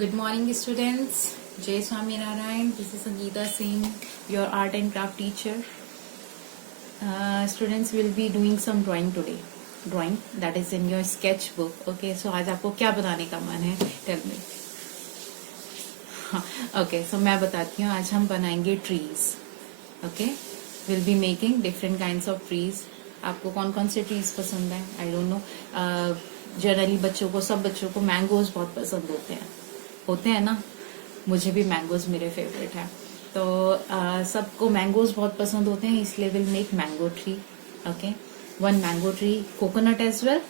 Good morning, students. Jai Swami Narayan. This is Sangeeta Singh, your art and craft teacher. Students will be doing some drawing today. Drawing that is in your sketchbook. Okay, so आज आपको क्या बनाने का मन है? Tell me. Okay, so मैं बताती हूँ. आज हम बनाएंगे trees. Okay, we'll be making different kinds of trees. आपको कौन कौन से trees पसंद है? I don't know. जनरली सब बच्चों को मैंगोज बहुत पसंद होते हैं ना. मुझे भी मैंगोज मेरे फेवरेट है. तो सबको मैंगोज बहुत पसंद होते हैं, इसलिए will make mango tree. Okay, 1 mango tree. Coconut as well,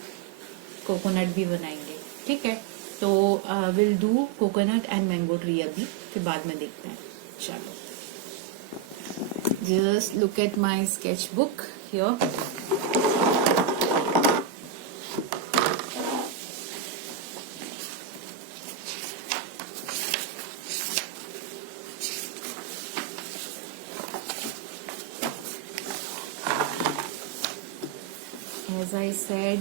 coconut भी बनाएंगे. ठीक है, तो will do coconut and mango tree अभी, फिर बाद में देखते हैं. चलो, just look at my sketch book here. As I said,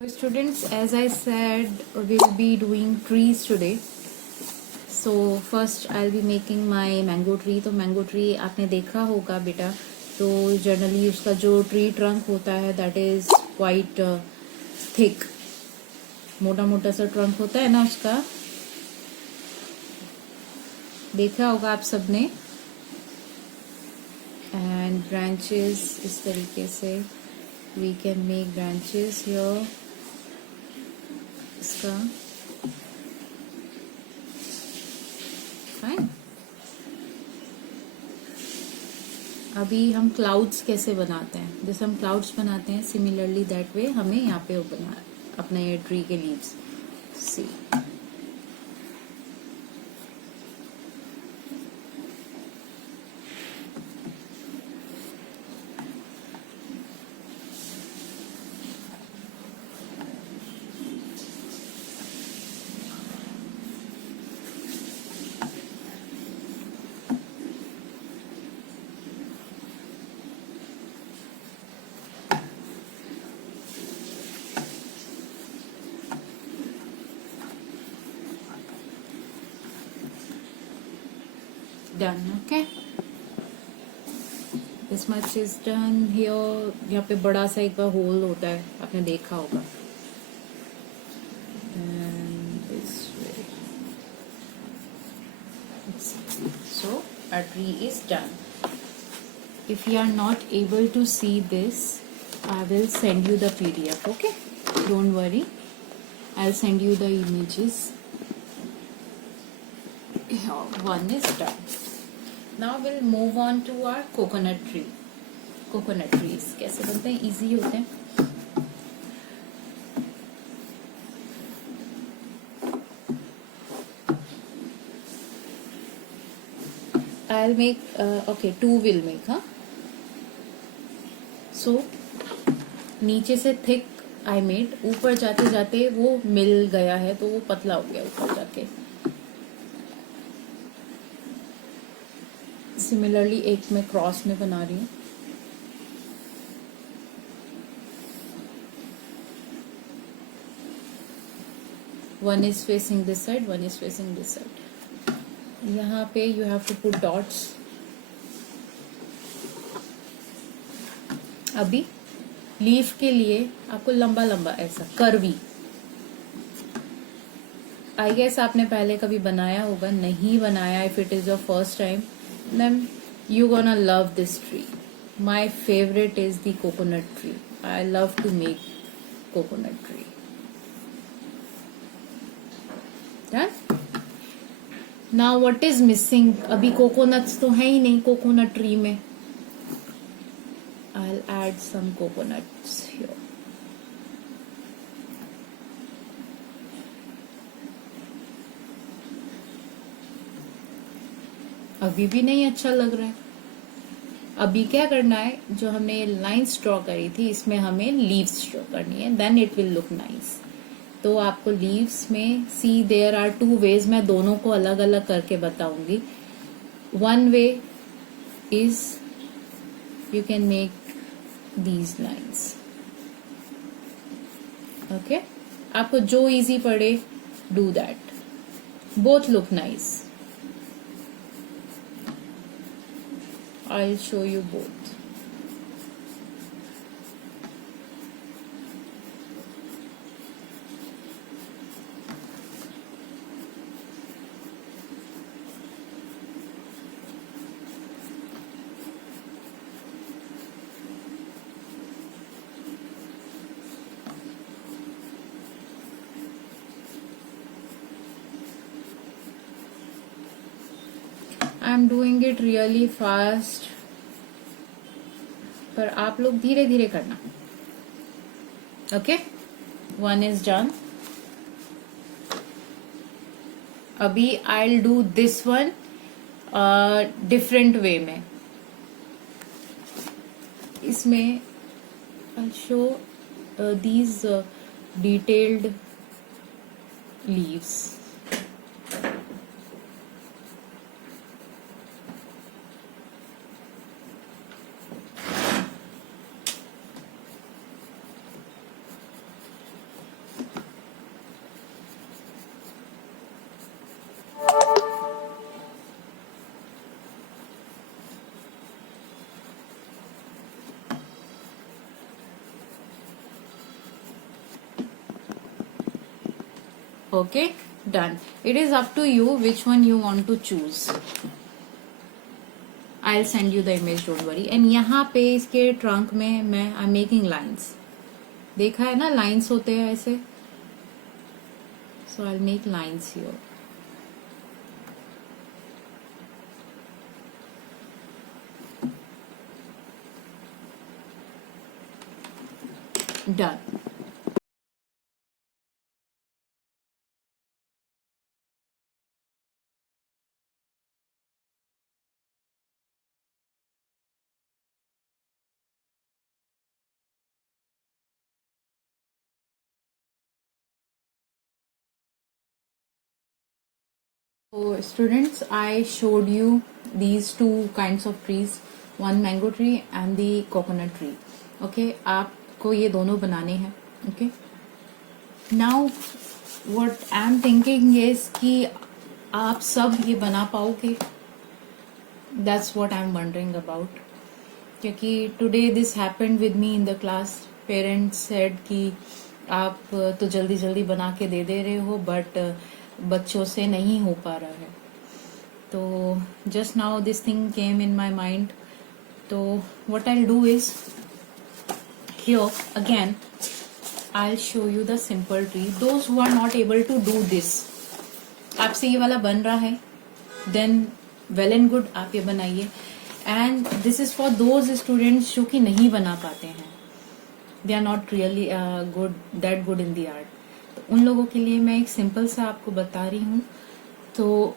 students, as I said, we'll be doing trees today. So first I'll be making my mango tree. तो mango tree आपने देखा होगा बेटा, तो जनरली उसका जो ट्री ट्रंक होता है that is quite thick. मोटा मोटा सा ट्रंक होता है ना उसका, देखा होगा आप सबने. एंड ब्रांचेस इस तरीके से we can make branches here. इसका फाइन. अभी हम क्लाउड्स कैसे बनाते हैं, जैसे हम क्लाउड्स बनाते हैं, सिमिलरली दैट वे हमें यहाँ पे बना अपना ये ट्री के leaves. See, done. Okay, this much is done here. यहाँ पे बड़ा सा एक बार होल होता है, आपने देखा होगा. So our tree is done. If you are not able to see this, I will send you the PDF. Okay, don't worry, I'll send you the images. One is done. Now we'll move on to our coconut tree. Coconut trees कैसे बनते हैं? Easy होते हैं. I'll make okay, 2 will make. हाँ, so नीचे से thick I made, ऊपर जाते जाते वो मिल गया है तो वो पतला हो गया ऊपर जाके. सिमिलरली एक मैं क्रॉस में बना रही हूँ. One is facing this side, one is facing this side. यहाँ पे you have to put dots. अभी लीफ के लिए आपको लंबा लंबा ऐसा कर्वी. आई गेस आपने पहले कभी बनाया होगा, नहीं बनाया, if it is your first time, then you gonna love this tree. My favorite is the coconut tree. I love to make coconut tree. Done? Now what is missing? अभी coconuts तो है ही नहीं coconut tree में. I'll add some coconuts here. अभी भी नहीं अच्छा लग रहा है. अभी क्या करना है, जो हमने ये लाइन्स ड्रॉ करी थी इसमें हमें लीव्स ड्रॉ करनी है, then it will look nice. तो आपको लीव्स में सी देयर आर 2 वेज, मैं दोनों को अलग अलग करके बताऊंगी. 1 way is you can make these lines. Okay, आपको जो इजी पड़े do that, both look nice. I'll show you both. I'm doing it really fast, पर आप लोग धीरे धीरे करना. Okay, one is done. अभी I'll do this one different way में. इसमें I'll show these detailed leaves. Okay, done. It is up to you which one you want to choose. I'll send you the image, don't worry. And यहाँ पे इसके trunk में मैं I'm making lines. देखा है ना, lines होते हैं ऐसे. So I'll make lines here. Done. So students, I showed you these two kinds of trees, one mango tree and the coconut tree. Okay, आपको ये दोनों बनाने हैं. Okay, now what I'm thinking is कि आप सब ये बना पाओगे? That's what I'm wondering about. क्योंकि today this happened with me in the class. Parents said कि आप तो जल्दी जल्दी बना के दे दे रहे हो, बट बच्चों से नहीं हो पा रहा है. तो just now this thing came in my mind. तो what I'll do is here again I'll show you the simple tree. Those who are not able to do this, आपसे ये वाला बन रहा है, then well and good, आप ये बनाइए. And this is for those students जो कि नहीं बना पाते हैं, they are not really that good in the art. तो उन लोगों के लिए मैं एक सिंपल सा आपको बता रही हूँ, तो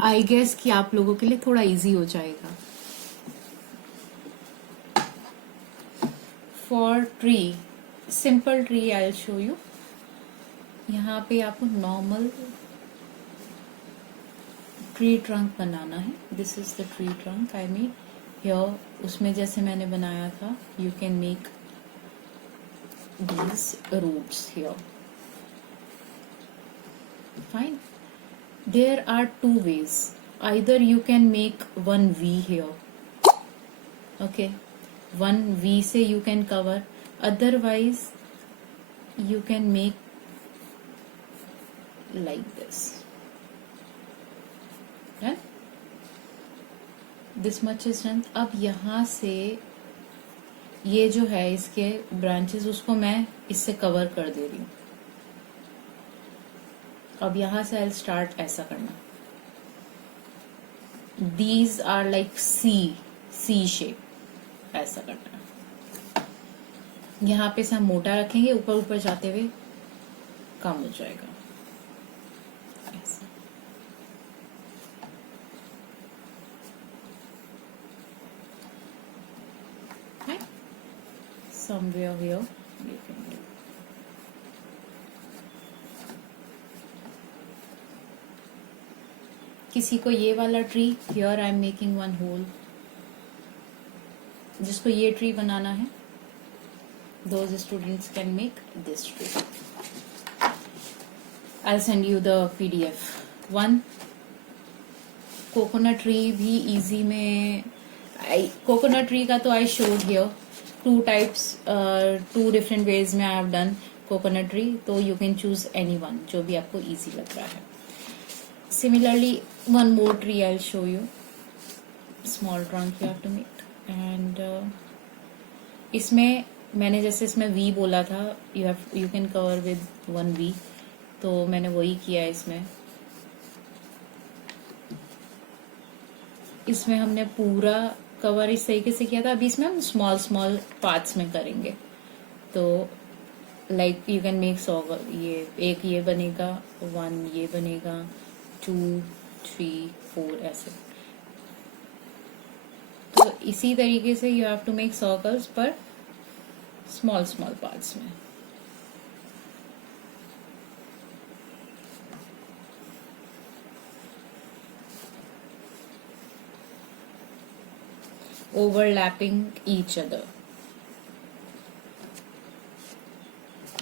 आई गेस कि आप लोगों के लिए थोड़ा इजी हो जाएगा. For tree, simple tree I will show you. यहाँ पे आपको नॉर्मल ट्री ट्रंक बनाना है. This is the tree trunk I mean here. उसमें जैसे मैंने बनाया था, you can make these roots here. Fine. There are two ways. Either you can make one V here. Okay. One V से you can cover. Otherwise, you can make like this. Done? This much is done. अब यहाँ से ये जो है इसके branches, उसको मैं इससे कवर कर दे रही हूँ. अब यहाँ से आई स्टार्ट ऐसा करना. These are like C shape, ऐसा करना. यहाँ पे से हम मोटा रखेंगे, ऊपर ऊपर जाते हुए कम हो जाएगा. ऐसा. Somewhere here you can do. किसी को ये वाला tree, here I am making one hole. जिसको ये ट्री बनाना है, those students can make this tree. I'll send you the PDF. One coconut tree भी easy में coconut tree का तो I showed here. Two types, two different ways में I have done coconut tree. तो you can choose any one जो भी आपको easy लग रहा है. Similarly, one more tree I'll show you. Small trunk you have to make. And इसमें मैंने जैसे इसमें V बोला था, you can cover with one V. तो मैंने वही किया इसमें हमने पूरा कवर इस तरीके से किया था. अभी इसमें हम स्मॉल स्मॉल पार्ट्स में करेंगे. तो लाइक यू कैन मेक सॉगर. ये एक ये बनेगा, वन ये बनेगा, 2, 3, 4 ऐसे. तो इसी तरीके से you have to make circles पर स्मॉल स्मॉल पार्ट्स में. Overlapping each other.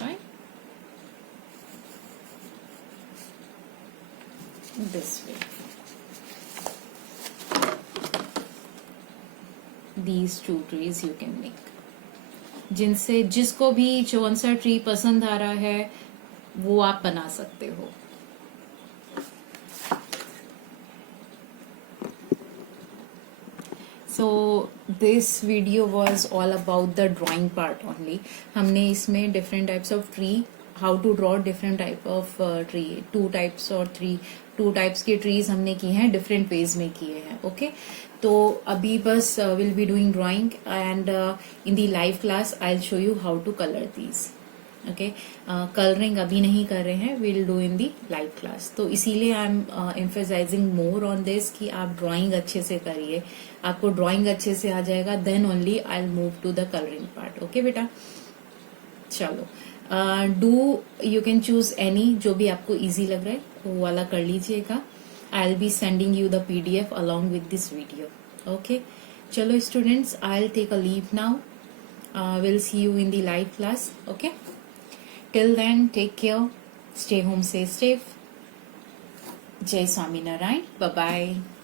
Right? This way. These two trees you can make. जिनसे जिसको भी कौन सा ट्री पसंद आ रहा है वो आप बना सकते हो. So this video was all about the drawing part only. हमने इसमें different types of tree, how to draw different type of tree, two types or two types के trees हमने किए हैं, different ways में किए हैं. Okay, तो अभी बस we'll be doing drawing and in the live class I'll show you how to color these. Okay, colouring अभी नहीं कर रहे हैं, will do in the live class. तो इसीलिए I am emphasizing more on this कि आप ड्राइंग अच्छे से करिए. आपको ड्राइंग अच्छे से आ जाएगा, then only I will move to the colouring part. Okay बेटा, चलो do you can choose any, जो भी आपको इजी लग रहा है वो वाला कर लीजिएगा. I will be sending you the PDF along with this video. Okay, चलो students, I will take a leave now. Will see you in the live class. Okay, till then, take care, stay home, stay safe. Jai Swaminarayan. Bye bye.